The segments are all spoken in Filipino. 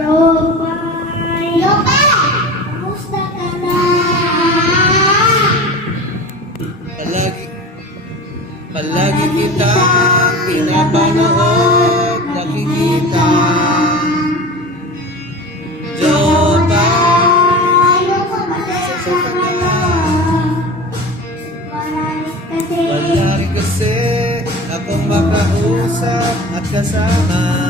Jopay! Jopay! Kamusta ka na? Palagi, palagi kita pinapanood, nakikita. Kasi. palagi kasi akong makausap at kasama.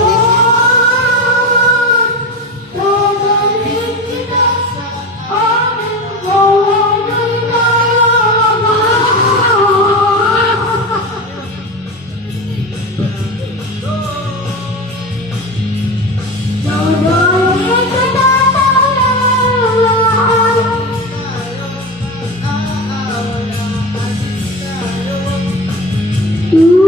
Ooh.